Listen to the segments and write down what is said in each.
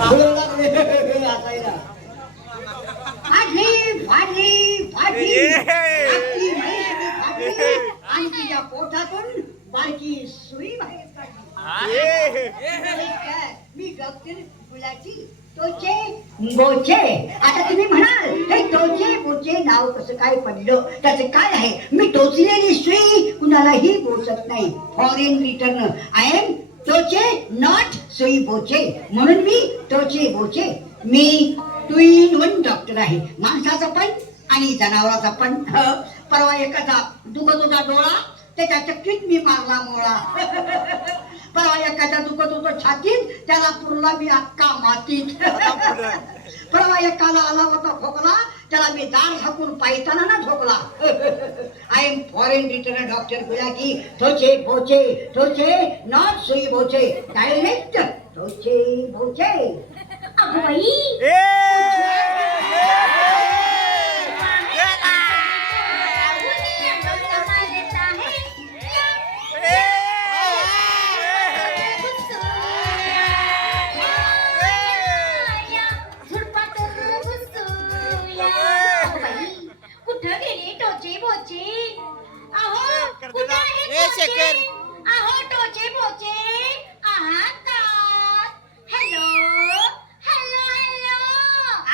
फुलं लागले असायला फाडली फाडली फाडली ये. आपली म्हैस मी फाडली आणि तिच्या पोटातून बारकी सुई बाहेर काढली? मी डॉक्टर मुलाची टोचे बोचे आता तुम्ही म्हणाल हे टोचे बोचे नाव कसं काय पडलं? त्याचं काय आहे? मी टोचलेली सुई कुणालाही बोचत नाही. फॉरेन रिटर्न आय एम तोचे नॉट सुई बोचे. म्हणून मी तोचे बोचे. मी टू इन वन डॉक्टर आहे. माणसाचा पण आणि जनावराचा पण. परवा एकाचा दुखत होता डोळा. त्याच्या चक्कीत मी मारला मोळा. परवा एखादा दुखत होतो छातीत त्याला पुरला मी अक्का मातीत. परवा एकाला आला होता खोकला त्याला मी दार झाकून पायताना ना झोकला I am foreign return doctor गुलाकी थोचे भोचे थोचे नॉट सुई भोचे. डायरेक्ट थोचे भोचे. बोचे अहो कुठं आहे ए, टोचे? शेखर. अहो टोचे बोचे आहात का हॅलो हॅलो हॅलो.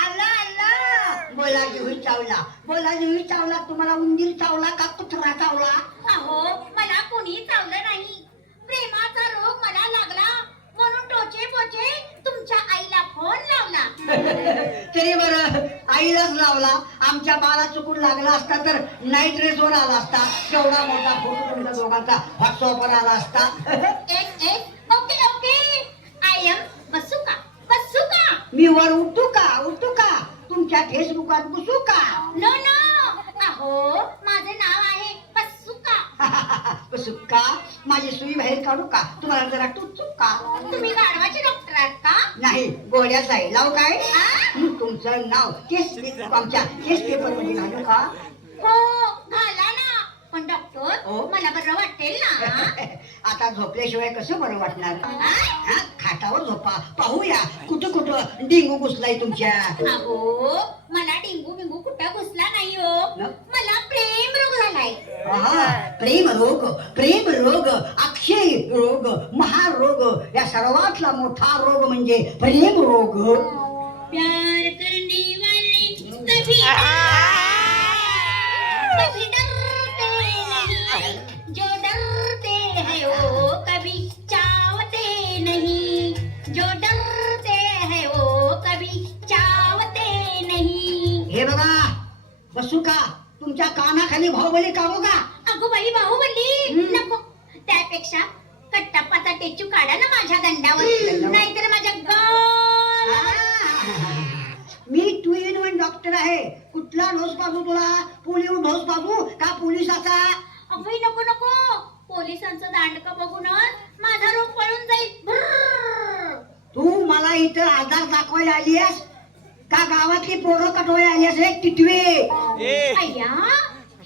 आला आला. बोला जुही चावला. बोला जुही चावला. तुम्हाला उंदीर चावला का कुत्रा चावला? अहो मला कोणी चावलं नाही. प्रेमाचा रोग मला लागला. म्हणून टोचे बोचे तुमच्या आईला फोन लावला. तरी बर आईलाच लावला. आमच्या बाळा चुकून लागला असता तर नाईट ड्रेसवर आला असता. केवढा मोठा फोटो तुमच्या दोघांचा व्हॉट्सअपवर आला असता. एक एक. Okay okay. आय एम बसू का बसू का मी वर उठू का? उठू का? तुमच्या फेसबुकात घुसू का? नो नो अहो माझे नाव आहे बसू सुक्का माझी सुई बाहेर काढू का? तुम्हाला जरा टुचू का तुम्ही गाढवाचे डॉक्टर आहात का? नाही गोड्याच आहे लाव काय? तुमचं नाव केस आमच्या केस पेपरमध्ये घालू का? हो घाला पण डॉक्टर हो? मला बरं वाटेल ना. आता झोपल्याशिवाय कसं बरं वाटणार? हा, खाटावर झोपा. पाहूया. कुठं कुठं डिंगू घुसलाय तुमच्या? अहो मला डेंगू बिंगू कुठं घुसला नाही हो. न? मला प्रेम रोग झालाय. आहा, प्रेम रोग प्रेम रोग अक्षय रोग महारोग या सर्वातला मोठा रोग म्हणजे प्रेम रोग. प्यार करने वाले कभी कभी हे बघा बसू का? तुमच्या कानाखाली भाऊबली काढू का अगो बाई हम्म. नको. त्यापेक्षा कट्टापाचा टेचू काढा ना माझ्या दंडावर. नाहीतर माझ्या गाल. मी टू इन वन डॉक्टर आहे. कुठला डोस पाजू तुला? पोलिओ डोस पाजू का पोलिसाचा? अगोई नको नको. पोलिसांचं दांडक बघूनच माझा रोग पळून जाईल. तू मला इथं आधार दाखवायला आली आहेस? का गावातली पोरं कटवायला आली रे टिटवे. अय्या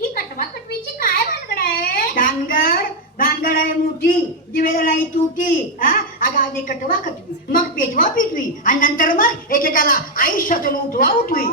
ही कटवा कटवीची काय भानगड आहे? भानगड? भानगड आहे मोठी. दिवेला नाही तुटी. हा? अगं आधी कटवा कटवी. मग पेटवा पेटवी. आणि नंतर मग एकेकाला आयुष्यातून उठवा उठवी.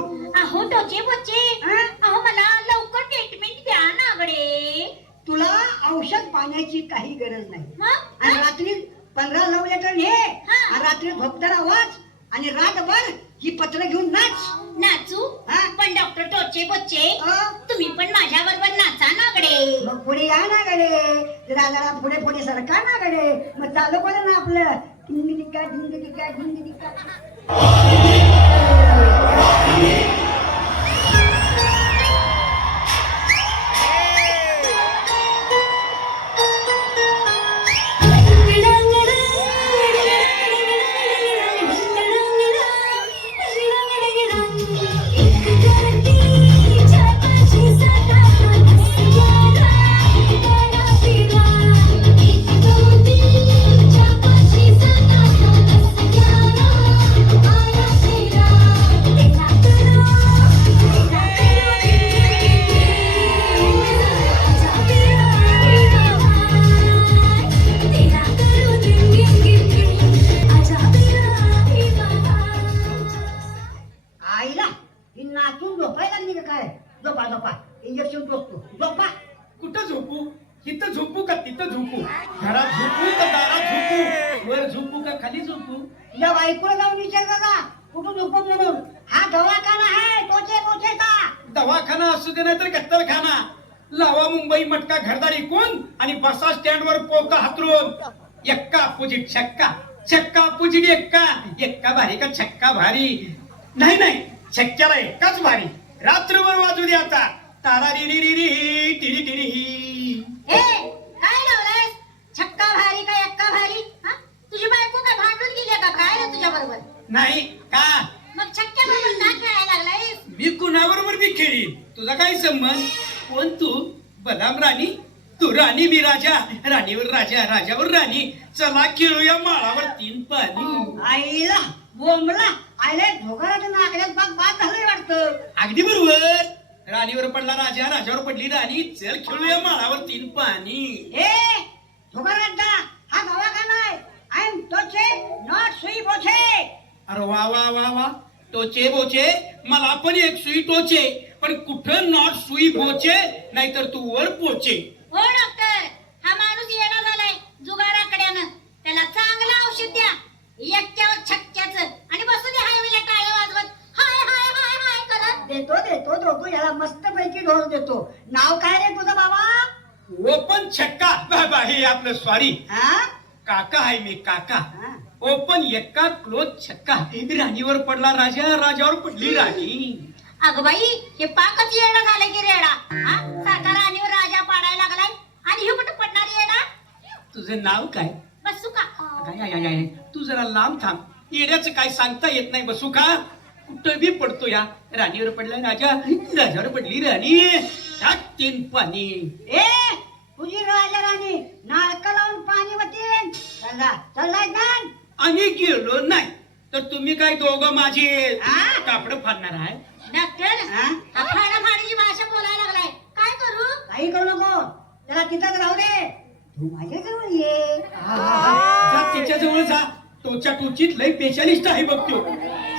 अहो टोचे बोचे. हा? अहो मला लवकर ट्रीटमेंट द्या ना गडे तुला औषध पाण्याची काही गरज नाही. मग? आणि रात्री पंधरा लव लेटर घे. हा. आणि रात्री झोपताना वाच आणि रातभर ही पत्र घेऊन नाच. नाचू? हा? पण डॉक्टर टोचे बोचे अ? तुम्ही पण माझ्या बरोबर नाचा ना गडे. मग पुढे या ना गडे. राजाला पुढे पुढे सरका ना गडे. मग चालू करा ना आपलं. ढिंग ढिंग ढिंग दवाखाना आहे टोचे टोचेचा दवाखाना असू दे नाही तर कत्तलखाना लावा मुंबई मटका घरदारी कोण आणि बसा स्टँड वर पोका हातरून. एक्का अपोजिट छक्का. छक्का अपोजिट एक्का. एक्का भारी का छक्का भारी? नाही नाही. छक्क्याला एक्काच भारी. रात्रभर वाजू दे आता. तारा रि रि रि रि टिरी टिरी ही काय लावलंयस? छक्का भारी का एक्का भारी? हा? तुझी बायको काय भांडून गेली का काय रे तुझ्या बरोबर नाही का? मग छक्क्या बरोबर का खेळायला लागलायस? मी कुणाबरोबर बी खेळीन? तुझा काय संबंध? कोण तू? बदाम राणी? तू राणी मी राजा. राणीवर राजा राजावर राणी. चला खेळूया माळावर तीन पाणी. आईला बोंबला. आईला ढोकराच्या नाकड्यात बाग बाद झालंय वाटतं. अगदी बरोबर. राणीवर पडला राजा राजावर पडली राणी. चल खेळूया माळावर तीन पाणी. ढोकरांचा हा दवाखाना आहे आय एम टोचे नॉट सुई बोचे अरे वा वा वा वा. टोचे बोचे मला पण एक सुई टोचे. पण कुठं नॉट सुई बोचे नाहीतर तू वर पोचे. हो डॉक्टर. हा माणूस येणं झालाय जुगाराकड्यानं. त्याला चांगलं औषध द्या. एक्क्यावर छक्क्याचं. आणि बसू दे हायवेला टाळे वाजवत. हाय हाय हाय हाय करत. देतो देतो देतो याला मस्त पैकी ढोस देतो. नाव काय रे तुझं बाबा? ओपन छक्का. बाबा हे आपलं सॉरी हा? काका आहे मी काका. हा. ओपन एक्का क्लोज छक्का. राणीवर पडला राजा राजावर पडली राणी. अगं बाई हे पाकच येणं झालं की रेडा. हा? सारखा राणीवर राजा पाडायला लागलाय आणि हे कुठं पडणार येडा? तुझं नाव काय? बसू का काय, काय, काय, काय? तू जरा लांब थांब. येण्याचं काय सांगता येत नाही बसू का कुठं बी पडतो या. राणीवर पडला राजा राजावर पडली राणी. टाक तीन पाणी. ए तुझी राजा राणी नाळक लावून पाणी वतीन. चला चल आणि गेलो नाही. तर तुम्ही काय दोघं माझे? कापड फाडणार आहे? डॉक्टर हा? हा फाडाफाडीची भाषा बोलायला लागलाय. काय करू? काही करू नको. त्याला तिथंच राहू दे. तू माझ्या जवळ ये जा त्याच्याजवळ जा. टोच्या टोचीत लय स्पेशालिस्ट आहे बघ त्यो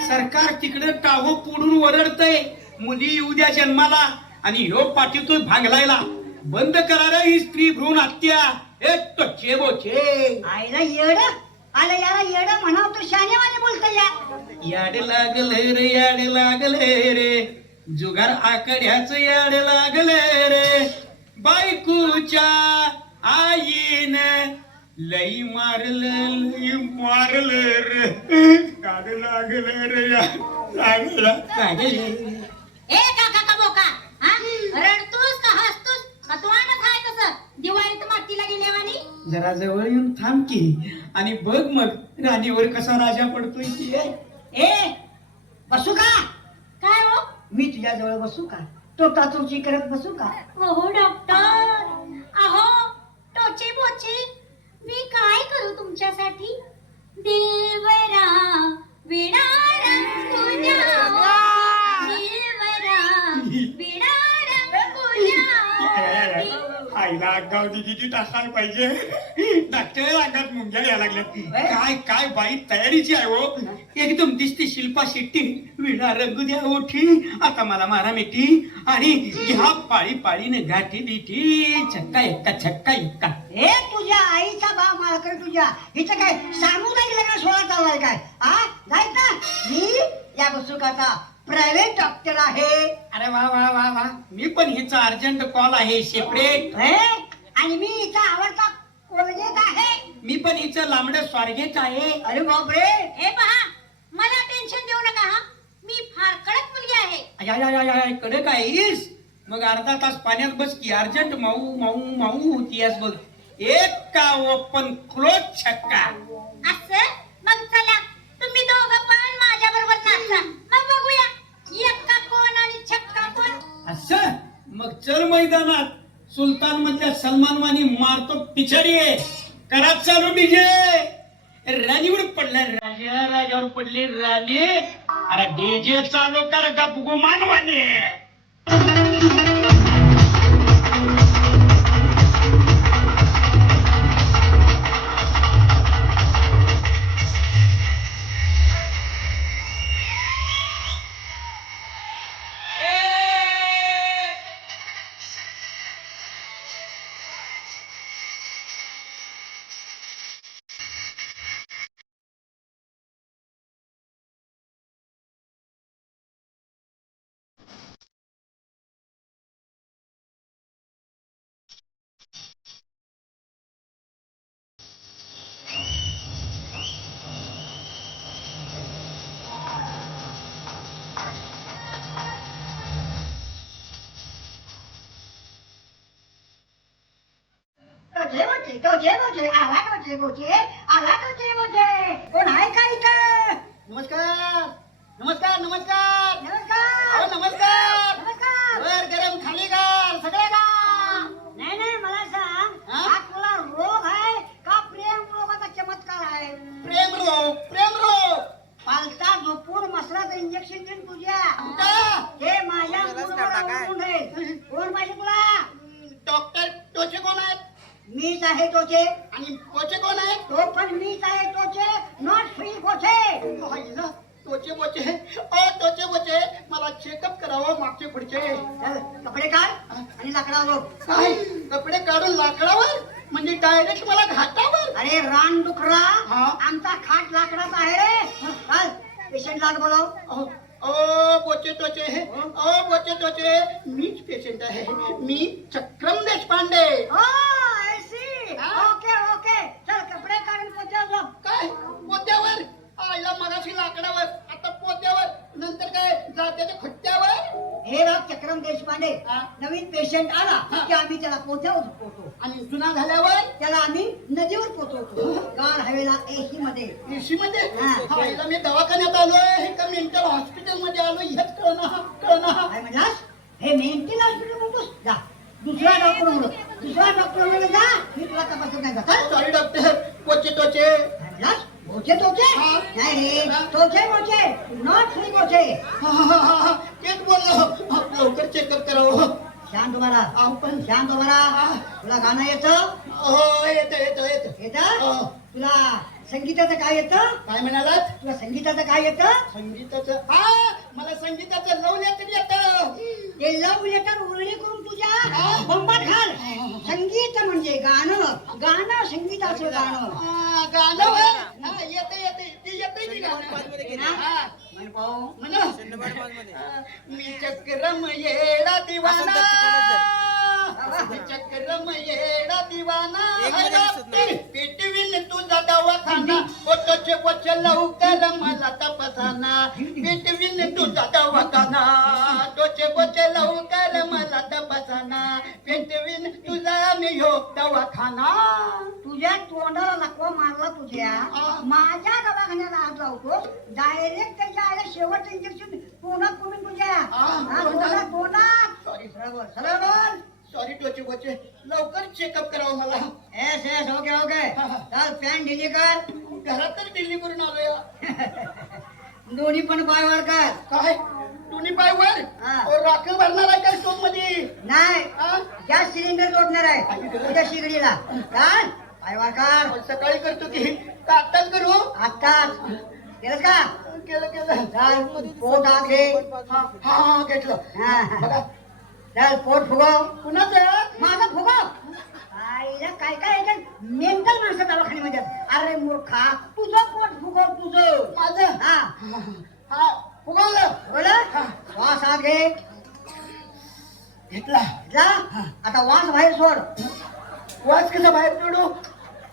सरकार तिकडे टाहो पुढून वरडतय मुली येऊ द्या जन्माला. आणि ह्यो पाठीतोय भांगलायला. बंद करा रे ही स्त्री भ्रूण हत्या. हे टोचे बोचे आईला येड. आला याला येड म्हणाव तू शानेवाने बोलतो या. याड लागले रे याड लागले रे. जुगार आकड्याच याड लागले रे. बायकूच्या आईन लई मारलं लई मारलं रे. गाड लागले रे या लागला. लागले ए काका का बोका? हा? रडतोस का हसतोस? का तू आणत आहे तसं दिवाळीत मातीला गेल्यावानी? जरा जवळ येऊन थांब की. आणि बघ मग राणीवर कसा राजा पडतोय ती ए? बसू का? काय हो? मी तुझ्या जवळ बसू का? टोटा तुमची करत बसू का? हो डॉक्टर. अहो टोचे बोचे मी काय करू तुमच्यासाठी? दिलबरा विडा आईला अंगाव दिदी टाकायला पाहिजे. डॉक्टर अंगात मुंग्या यायला लागल्या काय काय बाई तयारीची आहे हो? एकदम दिसते शिल्पा शेट्टी. विडा रंग द्या ओठी. आता मला मारा मिठी. आणि घ्या पाळी पाळीने गाठी बिठी. छक्का एक्का छक्का एक्का. ए तुझ्या आईचा भाव मालकर तुझ्या. इथं काय सामुदायिक लग्न सोहळा चाललाय काय? आ जायत ना मी या बसुकाचा प्रायव्हेट डॉक्टर आहे. अरे वा वा वा वा. मी पण हिचा अर्जंट कॉल आहे सेपरेट ए, आणि मी हिचा आवडता कोलगेट आहे. मी पण हिचं लांबड स्वारगेच आहे. अरे बापरे. हे पहा मला टेन्शन देऊ नका हा. मी फार कडक मुलगी आहे. आय, आय, आय, आय, आय, कडक आहेस. मग अर्धा तास पाण्यात बस की अर्जंट माऊ माऊ माऊ होतीयस बघ. एक का ओपन क्लोज छक्का. असं? मग चला तुम्ही दोघं पण माझ्या बरोबर नाचा. मग मग चल मैदानात. सुलतान मधल्या सलमान वाणी मारतो पिछाडी. करा चालू डीजे राणीवर पडला राजा राजावर पडली राणी अरे डीजे चालू कर आला आला टोचे बोचे कोण आहे का इथं? नमस्कार. नमस्कार नमस्कार. नमस्कार. अहो, नमस्कार. नमस्कार. वर गरम खाली गार सगळे का नाही नाही मला सांग. हा? हा तुला रोग आहे का प्रेम रोगाचा चमत्कार आहे? प्रेम रोग प्रेम रोग. पालता झोपून मसराचं इंजेक्शन देईन तुझ्या? हे माझ्या मुलावर अवलंबून आहे. कोण पाहिजे तुला? डॉक्टर टोचे कोण आहेत? मीच आहे तोचे. आणि कोचे कोण आहेत तो पण मीच आहे तोचे नॉट फ्री कोचे. टोचे बोचे ओ टोचे बोचे मला चेकअप करावं मागचे पुढचे. चल, कपडे काढ आणि लाकडावर. काय? कपडे काढून लाकडावर? म्हणजे डायरेक्ट मला घाटावर? अरे रान डुकरा. हा? आमचा खाट लाकडाचा आहे रे. चल पेशंट लाट बोलाव. अहो, ओ बोचे टोचे ओ बोचे टोचे मीच पेशंट आहे. मी चक्रम देशपांडे. ओ हा? Okay okay. चल कपडे काढून झोप काय? पोत्यावर? आईला मगाशी लाकडावर. आता पोत्यावर. नंतर काय? जात्याच्या खट्ट्यावर? हे राग चक्रम देशपांडे. हा? नवीन पेशंट आला हा. की आम्ही त्याला पोचावर पोचवतो आणि जुना झाल्यावर? त्याला आम्ही नदीवर पोचवतो. गाड हवेला एसी मध्ये एसी मध्ये हा. आईला मी दवाखान्यात आलोय. हे का मेंटल हॉस्पिटलमध्ये आलोय? हेच कळना कळना. काय म्हणलास? हे मेंटल हॉस्पिटल म्हणतोस जा. दुसरा डॉक्टर म्हणतो दुसरा डॉक्टर म्हणतो जा मी तुला तपासत नाही जात. सॉरी डॉक्टर टोचे काय म्हणलास तोचे? हा. नाही रे हा. तोचे बोचे नॉट फ्री हा, हा, हा, हा. तेच बोललो. हा, लवकर चेकअप करावं. शांत उभारा आपण शांत उभारा तुला गाणं येतं? हो येतं येतं येतं. येतं? हो. तुला संगीताचं काय येतं? काय म्हणालात? तुला संगीताचं काय येतं? संगीताचं हा मला संगीताचं लव लेटर येतं. ते लव लेटर उरली करून तुझ्या. बंबात घाल. संगीत म्हणजे गाणं. गाणं संगीताचं गाणं. गाणं होय? हा, येतं येतं. ते येतं की गाणं. हा, म्हण. पाहू. म्हण. मी चक्रम येडा दिवाना. मी चक्रम येडा दिवाना. पेटवीन तुझा दवाखाना. पोटचे पोच लवकर मला तपासाना. पेटवीन तुझा दवाखाना. टोचे पोचे लवकर मला तपासाना. पेटवीन तुझा मी योग दवाखाना. तुझ्या तोंडाला लकवा मारला तुझ्या. माझ्या दवाखान्याला हात लावतो. डायरेक्ट त्याच्या आईला शेवट इंजेक्शन तोंडात कोणी तुझ्या. तोंडात. तोंडात. सरळ बोल सरळ बोल. सॉरी टोचे पोचे लवकर चेकअप करावं मला. Yes yes okay okay. चल पॅन ढिली कर घरातच दिल्ली करून आलोय दोन्ही पण पायवर कर. काय? दोन्ही पाय वर? हा. राखीव भरणार आहे का स्टोनमध्ये नाही. हा? गॅस सिलेंडर जोडणार आहे. तुझ्या शिगडीला काय पायवर कर. सकाळी करतो की. का आत्ताच करू? आत्ताच केलंस का? केलं केलं. चल पोट घे हा हा हा, घेतलं. हा. बघा. चल पोट फुगव? कुणाचं? माझं फुगव. आईला काय काय मेंटल माणसं दवाखान्यामध्ये आहेत. अरे मूर्खा तुझं पोट फुगव तुझं? माझं? हा. हा फुगवलं बोला. वास आत घे. घेतला. जा आता वास बाहेर सोड. वाज कसा बाहेर पडू?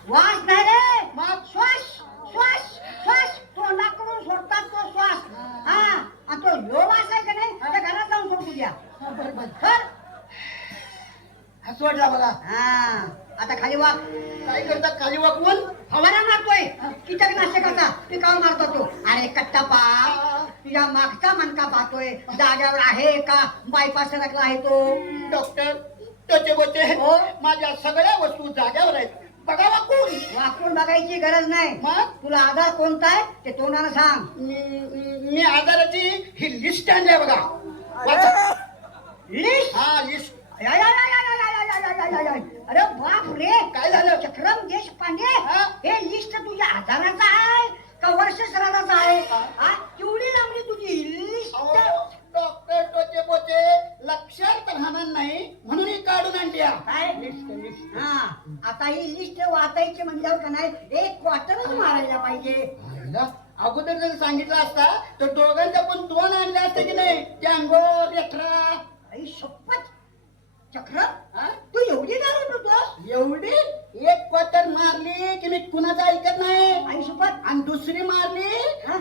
वास नाही रे. मग श्वास श्वास. श्वास तोंडाकडून सोडतात तो श्वास. हा. आणि तो लो वास आहे का नाही त्या घरात जाऊन सोड हा, हा सोडला बघा हा. आता खाली वाक. काय करतात खाली वाकवून फवारा मारतोय. कीटकनाशकाचा पिकावर मारतो तो. अरे कट्टापा तुझ्या मागचा मनका पाहतोय. जाग्यावर आहे का? बायपास सरकला आहे तो. डॉक्टर टोचे हो. माझ्या सगळ्या वस्तू जाग्यावर आहेत. बघा वाकून वाकून बघायची गरज नाही मग तुला आधार कोणता आहे ते तोंडानं सांग मी मी आजाराची ही लिस्ट आणली बघा वाचा. लिस्ट हा लिस्ट आय, आय, आय, आय, आय, आय, आय, आय, आय, आय, आय. अरे बाप रे काय झालं? चक्रम देशपांडे हा? हे लिस्ट तुझ्या आधाराचा आहे का वर्ष सराचा आहे हा. हा? केवढी लांबली तुझी लिस्ट अहो, डॉक्टर टोचे बोचे लक्षात राहणार नाही म्हणून ही हा. काय लिस्ट लिस्ट हा आता ही लिस्ट वाचायची म्हणल्यावर का नाही एक क्वार्टरच मारायला पाहिजे. अगोदर जर सांगितलं असता तर दोघांच्या पण दोन आणले असते की नाही? टँगो लेकरा आई शपथ. चक्र? हा? तू एवढी दारू पितोस? एवढी? एक क्वार्टर मारली की मी कुणाचं ऐकत नाही. आई शपथ? आणि दुसरी मारली?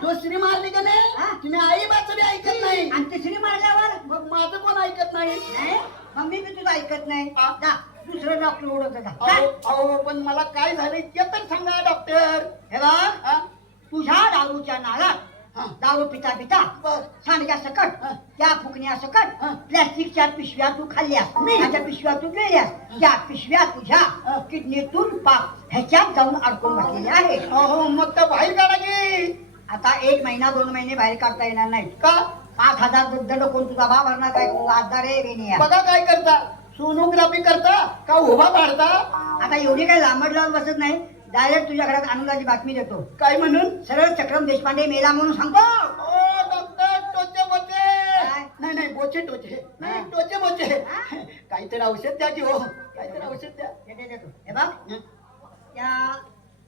दुसरी मारली का नाही? हा? तुम्ही आई बाचं बी ऐकत नाही. आणि तिसरी मारल्यावर? मग माझं कोण ऐकत नाही? नाही? मग मी बी तुझं ऐकत नाही? जा दुसरं डॉक्टर ओढत होता अहो पण मला काय झालंय ते तर सांगा डॉक्टर हे बघ? तुझ्या दारूच्या नाळात हा. दारू पिता पिता. सांडग्या सकट. त्या फुकण्या सकट. प्लॅस्टिकच्या पिशव्या तू खाल्ल्यास. मी? त्याच्या पिशव्या तू गिळल्यास त्या पिशव्या. तुझ्या किडनीतून पाक ह्याच्यात जाऊन अडकून बसलेल्या आहेत. अहो मग तर बाहेर काढा की. आता एक महिना दोन महिने बाहेर काढता येणार नाही का? पाच हजार दंड कोण तुझा भाव भरणार काय? आजार आहे बघा काय करता. सोनोग्राफी करता का उभा काढता आता एवढी काही लांबड लावून बसत नाही? डायरेक्ट तुझ्या घरात आनंदाची बातमी देतो. काय म्हणून? सरळ चक्रम देशपांडे मेला म्हणून सांगतो. ओ डॉक्टर टोचे बोचे काय? नाही नाही बोचे टोचे. नाही हा. टोचे बोचे हा? काहीतरी औषध द्या की हो. काहीतरी औषध द्या. देते देतो. हे बघ. त्या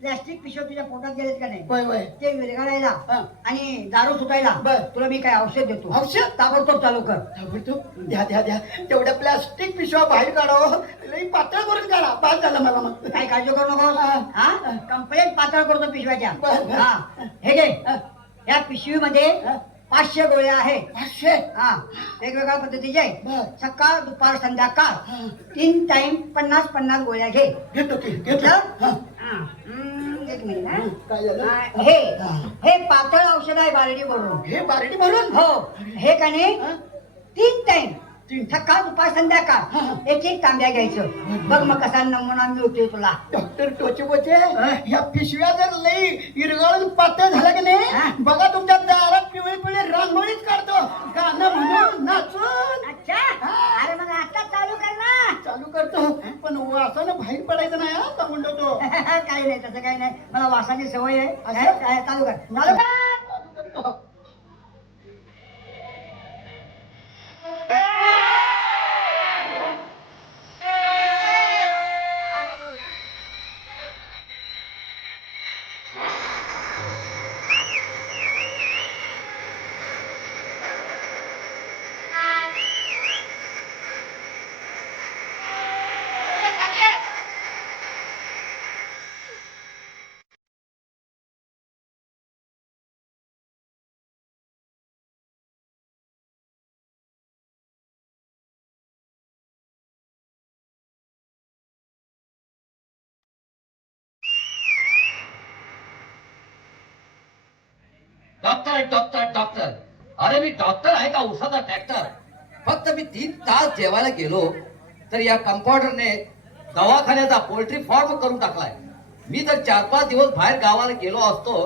प्लॅस्टिक पिशव्या तुझ्या पोटात गेलेत का नाही होय ते विरघळायला हा. आणि दारू सुटायला बर. तुला मी काय औषध देतो औषध? ताबडतोब चालू कर ताबडतोब द्या द्या द्या तेवढ्या प्लास्टिक पिशव्या बाहेर काढा लई पातळ करून काढा बाद झालं मला मग काही काळजी करू नको हा. कंप्लेंट पातळ करतो पिशव्याच्या बर, बर. हा हे घे हा. या पिशवीमध्ये हा. पाचशे गोळ्या आहेत पाचशे हा वेगवेगळ्या पद्धतीचे आहेत बर. सकाळ दुपार संध्याकाळ. तीन टाइम पन्नास पन्नास गोळ्या घे घेतो की घेतो घेतलं? हा. हा. हम्म, एक मिनिट हा. काय झालं? हा, हे हा. हे पातळ औषध आहे बारडी भरून हे बारडी भरून हो. हे का नाही? हा? तीन टाइम तीन. सकाळ दुपार हा. संध्याकाळ एक एक तांब्या घ्यायचं. बघ मग कसा नमुना मिळतोय तुला. डॉक्टर टोचे बोचे? या पिशव्या जर लई इरगळून पातळ झाल्या की हा? नाही बघा तुमच्या दारात पिवळी पिवळी रांगोळीच काढतो. गाणं म्हणून नाचून. अच्छा. अरे मग आता चालू कर ना. चालू करतो. वासानं बाहेर पडायचं नाही हा सांगून ठेवतो काही नाही तसं काही नाही. मला वासाची सवय आहे. असं? काय- चालू कर. चालू कर डॉक्टर डॉक्टर डॉक्टर. अरे मी डॉक्टर आहे का? उसाचा ट्रॅक्टर फक्त मी तीन तास जेवायला गेलो तर या कंपाऊंडरने दवाखान्याचा पोल्ट्री फॉर्म करून टाकलाय. मी जर चार पाच दिवस बाहेर गावाला गेलो असतो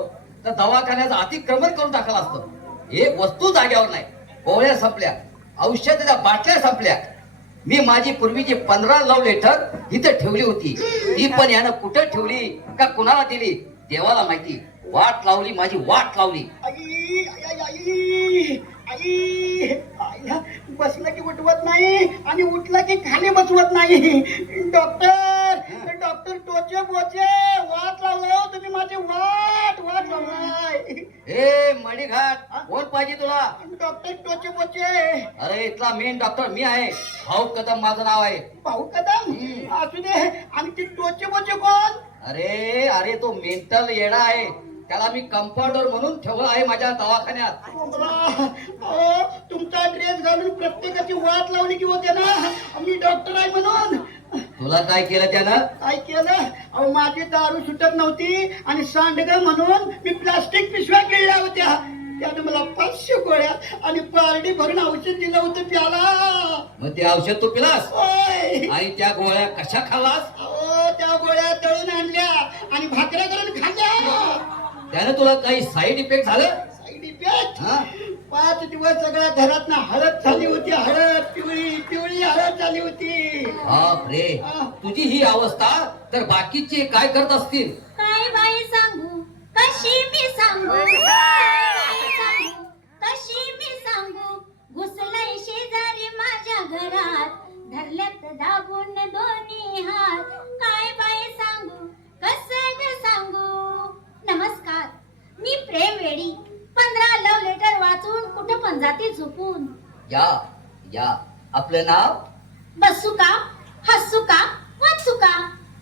तर दवाखान्याचं अतिक्रमण करून टाकलं असतं. एक वस्तू जाग्यावर नाही. गोळ्या संपल्या. औषधाच्या बाटल्या संपल्या. मी माझी पूर्वीची पंधरा लव लेटर इथं ठेवली होती. ती पण यानं कुठं ठेवली का कुणाला दिली? देवाला माहिती. वाट लावली माझी वाट लावली. आई आई आई आई आईला बसलं की उठवत नाही आणि उठलं की खाली बसवत नाही. डॉक्टर डॉक्टर टोचे बोचे वाट लावलाय तुम्ही माझी वाट वाट लावलाय. ए मणिघाट कोण पाहिजे तुला? डॉक्टर टोचे बोचे. अरे इथला मेन डॉक्टर मी आहे. भाऊ कदम माझं नाव आहे. भाऊ कदम. असू दे आणि ते टोचे बोचे कोण? अरे अरे तो मेंटल येडा आहे. त्याला मी कंपाऊंडर म्हणून ठेवलं आहे माझ्या दवाखान्यात. अहो, तुमचा ड्रेस घालून प्रत्येकाची वाट लावली की होते ना? मी डॉक्टर आहे म्हणून. तुला काय केलं त्यानं? काय केलं? अहो माझी दारू सुटत नव्हती आणि सांडग म्हणून मी प्लास्टिक पिशव्या गिळल्या होत्या. त्याने मला पाचशे गोळ्या आणि पारडी भरून औषध दिलं होतं प्याला मग ते औषध तू पिलास? आणि त्या गोळ्या कशा खाल्लास? अहो त्या गोळ्या तळून आणल्या आणि भाकऱ्या त्यानं तुला काही साईड इफेक्ट झालं? साईड इफेक्ट हा? पाच दिवस सगळ्या घरात ना हळद झाली होती हळद पिवळी पिवळी हळद झाली होती. बाप रे. तुझी ही अवस्था तर बाकीचे काय करत असतील? काय बाई सांगू? कशी मी सांगू? काय बाई सांगू? कशी मी सांगू? घुसलंय शेजारी माझ्या घरात धरल्यात दाबून दोन्ही हात. काय बाई सांगू? कसं ग सांगू? नमस्कार. मी प्रेम वेडी पंधरा लव लेटर वाचून कुठं पण जाते झोपून. या या. आपलं नाव? बसू का? हसू का? वाचू का?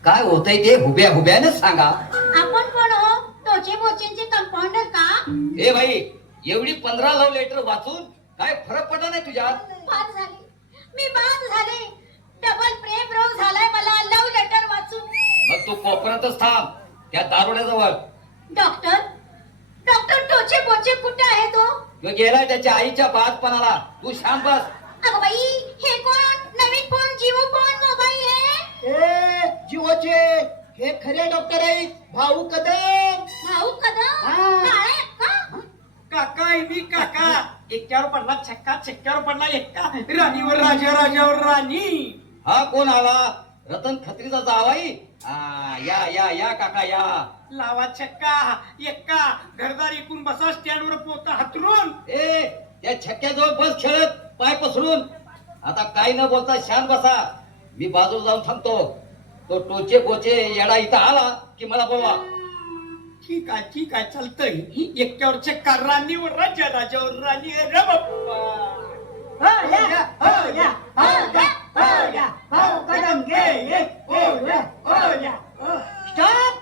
काय होतंय ते हुब्या हुब्यानं सांगा. आपण कोण हो? टोचे बोचेंचे कंपाऊंडर का? ए भाई एवढी पंधरा लव लेटर वाचून काय फरक पडला नाही तुझ्यात? बाद झाले. मी बाद झाले. डबल प्रेम रोग झालाय मला लव लेटर वाचून. मग तू कोपऱ्यातच थांब. त्या दारोड्याजवळ. डॉक्टर डॉक्टर टोचे बोचे कुठे आहे तो? तो गेलाय त्याच्या आईच्या बादपणाला तू शांत बस. अगं बाई हे कोण? नवीन फोन जिओ फोन मोबाईल आहे ए जिओचे हे खरे डॉक्टर आहेत. भाऊ कदम. भाऊ कदम? हा. काळा एक्का? काका आहे मी काका. एक्क्यावर पडला छक्का छक्क्यावर पडला एक्का राणीवर राजा राजावर राणी. हा कोण आला? रतन खत्रीचा जावाई? हा, या या या काका या. लावा छक्का. एक्का. घरदार इकून बसा स्टँडवर पोता हातरून. ए त्या छक्क्याजवळ बस खेळत पाय पसरून. आता काही न बोलता शांत बसा. मी बाजूला जाऊन थांबतो. तो टोचे बोचे येडा इथं आला की मला बोलवा. ठीक आहे ठीक आहे चालतंय. एक्क्यावर छक्का. राणीवर राजा राजावर राणी. रे बाप्पा. हो या हो या. हो या हो या. भाऊ कदम गेले हो या. हो या. स्टॉप!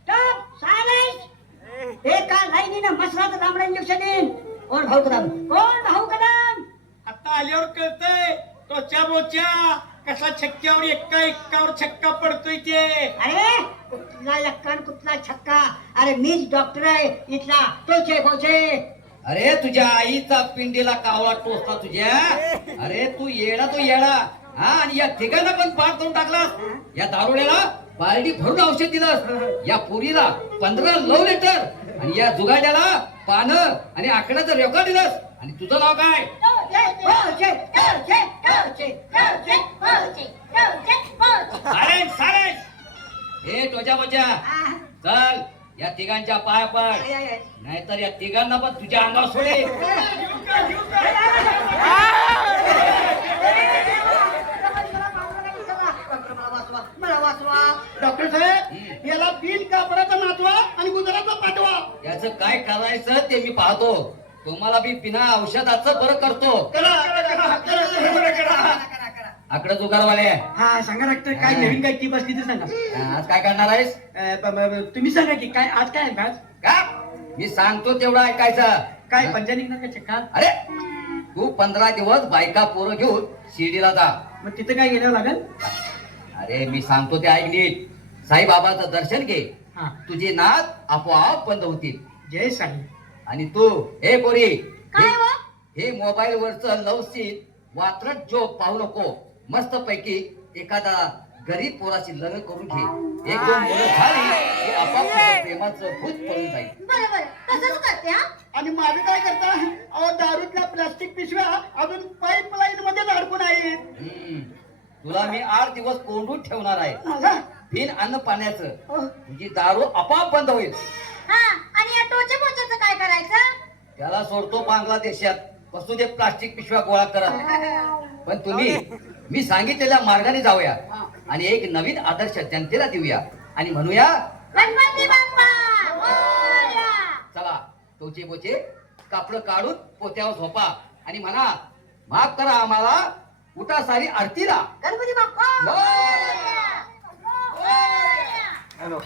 स्टॉप! सायलेंस एका लाईनीनं मसरात लांबडा इंजेक्शन देईन कोण भाऊ कदम? कोण भाऊ कदम? आता आल्यावर कळतंय टोच्या बोच्या. कसा छक्क्यावर एक्का एक्कावर छक्का पडतोय ते. अरे कुठला लक्कन कुठला छक्का? अरे मीच डॉक्टर आहे. इथला तोचे बोचे. अरे तुझ्या आईचा पिंडीला कावळा टोचता तुझ्या? अरे तू येडा तो येडा. हा आणि या ठिकाणा पण पार करून टाकलास. या दारुड्याला बालडी भरून औषध दिलंस या पोरीला पंधरा लव लेटर आणि या जुगाड्याला पानं आणि आकड्याचं रेकॉर्ड दिलंस आणि तुझं नाव काय? बोचे बोचे हे टोच्या बोच्या चल या तिघांच्या पाय पड. नाहीतर या तिघांना पण तुझ्या अंगावर सोडे. मला वाचवा. डॉक्टर साहेब याला बिन कापडाचा नाचवा आणि गुजरातला पाठवा. याचं काय करायचं ते मी पाहतो. तुम्हाला मी बिना औषधाचं बरं करतो. करा करा करा करा करा आकडे जुगारवाले. हा सांगा डॉक्टर काय नवीन काय टीप असली तर सांगा. आज काय करणार आहेस? अ, ब- ब- ब- तुम्ही सांगा की काय आज काय आहे आज? का? मी सांगतो तेवढं ऐकायचं. काय पंजा निघणार का चक्का? अरे तू पंधरा दिवस बायका पोरं घेऊन शिर्डीला जा. मग तिथं काय गेल्यावर लागेल? अरे मी सांगतो ते ऐक नीट. साईबाबाचं दर्शन घे. हा. तुझे नाद आपोआप बंद होतील. जय साई. आणि तू हे पोरी काय हो? हे? मोबाईल वरच लव सीन वात्रट जो पाहू नको. मस्त पैकी एखादा गरीब पोराची लग्न करून घे. एक दोन मुलं झाली की आपाप तुझं प्रेमाचं भूत पळून जाईल. बरं बरं. तसंच करते हा? आणि माझं काय करता? अहो दारूतल्या प्लास्टिक पिशव्या अजून पाईपलाईन मध्ये अडकून आहेत. हम्म. तुला मी आठ दिवस कोंडून ठेवणार आहे. बिन अन्न पाण्याचं. तुझी दारू आपाप बंद होईल. हा आणि या टोचे काय करायचं? त्याला सोडतो बांगलादेशात. बसू दे प्लास्टिक पिशव्या गोळा करत. पण तुम्ही मी सांगितलेल्या मार्गाने जाऊया. आणि एक नवीन आदर्श जनतेला देऊया. आणि म्हणूया गणपती बाप्पा! मोरया. चला टोचे बोचे कापड काढून पोत्यावर झोपा. आणि म्हणा माफ करा आम्हाला. उठा सारी आरतीला. गणपती बाप्पा. हॅलो